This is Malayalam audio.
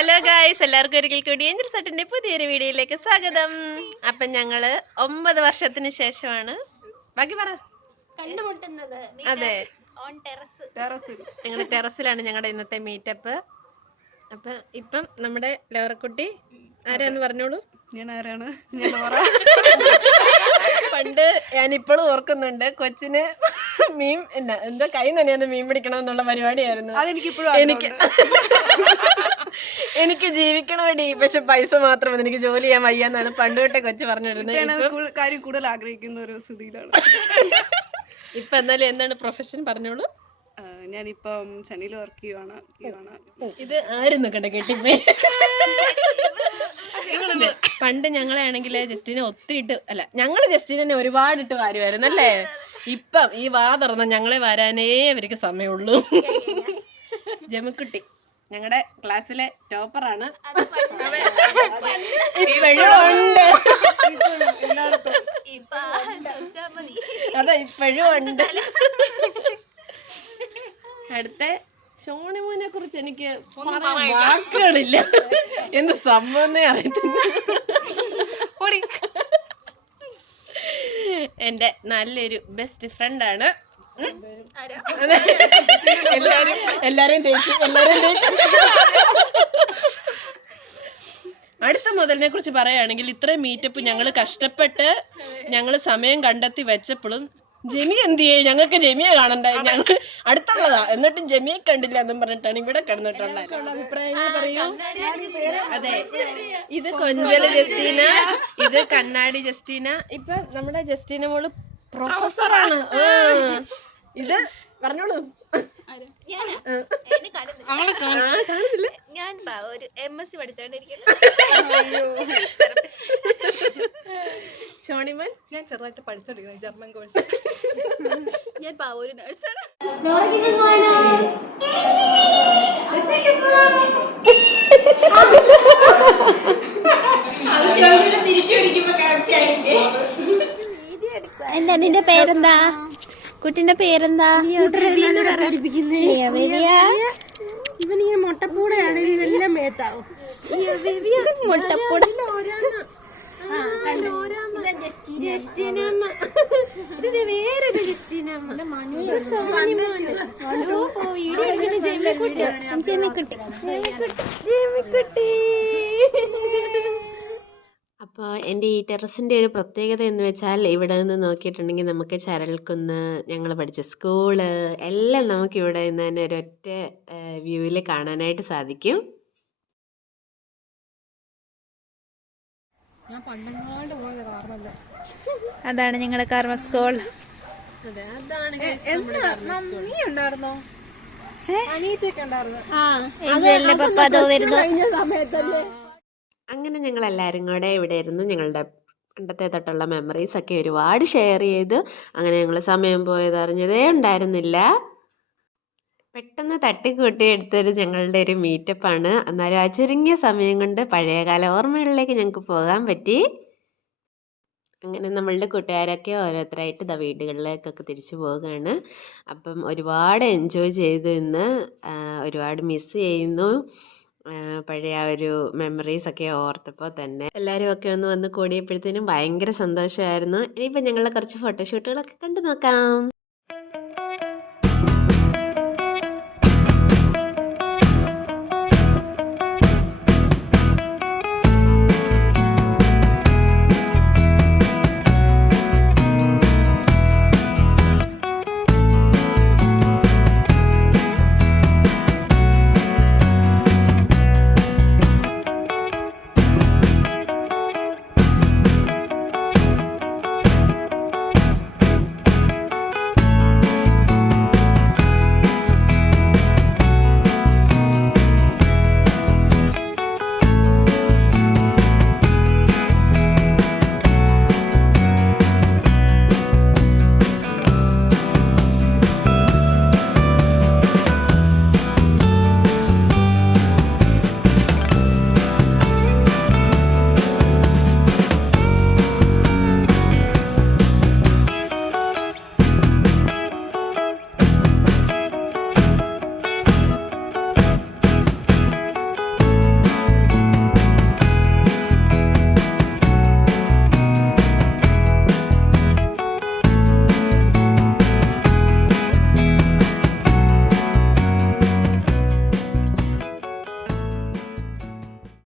ഹലോ ഗായ്സ് എല്ലാവർക്കും ഒരിക്കൽ കൂടി ഏഞ്ചൽ സട്ടിന്റെ പുതിയൊരു വീഡിയോയിലേക്ക് സ്വാഗതം. അപ്പം ഞങ്ങൾ ഒമ്പത് വർഷത്തിന് ശേഷമാണ്. ബാക്കി പറ. കണ്ടുമുട്ടുന്നത്. അതെ. ഓൺ ടെറസ് ടെറസിൽ ഞങ്ങളുടെ ടെറസിലാണ് ഞങ്ങളുടെ ഇന്നത്തെ മീറ്റപ്പ് അപ്പൊ ഇപ്പം നമ്മുടെ ലോറക്കുട്ടി ആരാന്ന് പറഞ്ഞോളൂ? ഞാൻ ആരാണ് ഞാൻ ഓറ പണ്ട് ഞാനിപ്പോഴും ഓർക്കുന്നുണ്ട് കൊച്ചിന് മീൻ എന്നാ എന്താ കൈ നനയാന്ന് മീൻ പിടിക്കണം എന്നുള്ള പരിപാടിയായിരുന്നു. അതെനിക്കിപ്പോഴും എനിക്ക് എനിക്ക് ജീവിക്കണമടി പക്ഷെ പൈസ മാത്രം മതി. എനിക്ക് ജോലി ചെയ്യാൻ വയ്യാന്നാണ് പണ്ട് തൊട്ടേ കൊച്ചു പറഞ്ഞിരുന്നത്. ഇപ്പം കാര്യം കൂടുതൽ ആഗ്രഹിക്കുന്ന ഒരു സ്ഥിതിയിലാണ്. ഇപ്പൊ എന്നാലും എന്താണ് പ്രൊഫഷൻ പറഞ്ഞോളൂ. ഞാൻ ഞാനിപ്പം ചെന്നൈയിൽ വർക്ക് ചെയ്യുവാണ് ചെയ്യുവാണ്. ഇത് ആരും നോക്കട്ടെ കെട്ടിപ്പേ പണ്ട് ഞങ്ങളെ ആണെങ്കിൽ ജസ്റ്റിനെ ഒത്തിരി ഇട്ട് അല്ല ഞങ്ങൾ ജസ്റ്റിനെ ഒരുപാട് ഇട്ട് വാരുമായിരുന്നു അല്ലേ? ഇപ്പം ഈ വാ തുറന്ന ഞങ്ങളെ വരാനേ അവർക്ക് സമയമുള്ളൂ. ജമുക്കുട്ടി. ഞങ്ങളുടെ ക്ലാസ്സിലെ ടോപ്പറാണ്. മതി. അതെ ഇപ്പോഴും ഉണ്ട്. അടുത്ത ഷോണിമോനെ കുറിച്ച് എനിക്ക് വാക്കുകളില്ല. എന്ത് സംഭവം അറിയത്തില്ല. എന്റെ നല്ലൊരു ബെസ്റ്റ് ഫ്രണ്ടാണ് എല്ലാരും എല്ലാരെയും തേച്ച് എല്ലാരെയും തേച്ച് അടുത്ത മുതലിനെ കുറിച്ച് പറയുകയാണെങ്കിൽ ഇത്രയും മീറ്റപ്പ് ഞങ്ങൾ കഷ്ടപ്പെട്ട് ഞങ്ങൾ സമയം കണ്ടെത്തി വെച്ചപ്പോഴും ജമി എന്ത് ചെയ്യേ? ഞങ്ങൾക്ക് ജമിയെ കാണണ്ടേ ഞങ്ങൾ അടുത്തുള്ളതാ. എന്നിട്ടും ജമിയെ കണ്ടില്ല എന്നും പറഞ്ഞിട്ടാണ് ഇവിടെ കിടന്നിട്ടുള്ളത്. അഭിപ്രായങ്ങൾ പറയൂ. അതെ. ഇത് കൊഞ്ചല ജസ്റ്റീന. ഇത് കണ്ണാടി ജസ്റ്റീന. ഇപ്പൊ നമ്മുടെ ജസ്റ്റീന മോൾ പ്രൊഫസറാണ്. ഇത് പറഞ്ഞോളൂ. ഞാൻ ഒരു എം എസ് സി പഠിച്ചോണ്ടിരിക്കുന്നു. ഷോണിമൻ? ഞാൻ ചെറുതായിട്ട് പഠിച്ചോണ്ടിരിക്കുന്നു ജർമ്മൻ കോഴ്സ് ഞാൻ പാവൂര് നഴ്സാണ് എന്താ നിന്റെ പേരെന്താ? കുട്ടിന്റെ പേരെന്താ? ഇവനിങ്ങനെ മുട്ടപ്പൂടയാണ് ഇതെല്ലാം മേത്താവും. മുട്ടപ്പൂട. എന്റെ ഈ ടെറസിന്റെ ഒരു പ്രത്യേകത എന്ന് വെച്ചാൽ ഇവിടെ നിന്ന് നോക്കിയിട്ടുണ്ടെങ്കിൽ നമുക്ക് ചരൽക്കുന്ന് ഞങ്ങൾ പഠിച്ച സ്കൂൾ എല്ലാം നമുക്ക് ഇവിടെ നിന്ന് തന്നെ ഒരൊറ്റ വ്യൂവിൽ കാണാനായിട്ട് സാധിക്കും. അതാണ് ഞങ്ങളുടെ കാർമ സ്കൂൾ. അതെ അതാണ് നീ ഉണ്ടായിരുന്നോ അനീറ്റൊക്കെ ഉണ്ടായിരുന്നു. ആ പപ്പാ അതോ വരുന്നു. അങ്ങനെ ഞങ്ങൾ എല്ലാവരും കൂടെ ഇവിടെ ഇരുന്ന് ഞങ്ങളുടെ പണ്ടത്തെ തൊട്ടുള്ള മെമ്മറീസ് ഒക്കെ ഒരുപാട് ഷെയർ ചെയ്ത് അങ്ങനെ ഞങ്ങൾ സമയം പോയത് അറിഞ്ഞതേ ഉണ്ടായിരുന്നില്ല. പെട്ടെന്ന് തട്ടിക്കൂട്ടി എടുത്തൊരു ഞങ്ങളുടെ ഒരു മീറ്റപ്പാണ് എന്നാലും ആ ചുരുങ്ങിയ സമയം കൊണ്ട് പഴയകാല ഓർമ്മകളിലേക്ക് ഞങ്ങൾക്ക് പോകാൻ പറ്റി. അങ്ങനെ നമ്മളുടെ കൂട്ടുകാരൊക്കെ ഓരോരുത്തരായിട്ട് ഇതാ വീടുകളിലേക്കൊക്കെ തിരിച്ചു പോവുകയാണ് അപ്പം ഒരുപാട് എൻജോയ് ചെയ്തു ഇന്ന്. ഒരുപാട് മിസ് ചെയ്യുന്നു. പഴയ ആ ഒരു മെമ്മറീസ് ഒക്കെ ഓർത്തപ്പോൾ തന്നെ എല്ലാവരും ഒക്കെ ഒന്ന് വന്ന് കൂടിയപ്പോഴത്തേനും ഭയങ്കര സന്തോഷമായിരുന്നു ഇനിയിപ്പോൾ ഞങ്ങളുടെ കുറച്ച് ഫോട്ടോഷൂട്ടുകളൊക്കെ കണ്ടു നോക്കാം.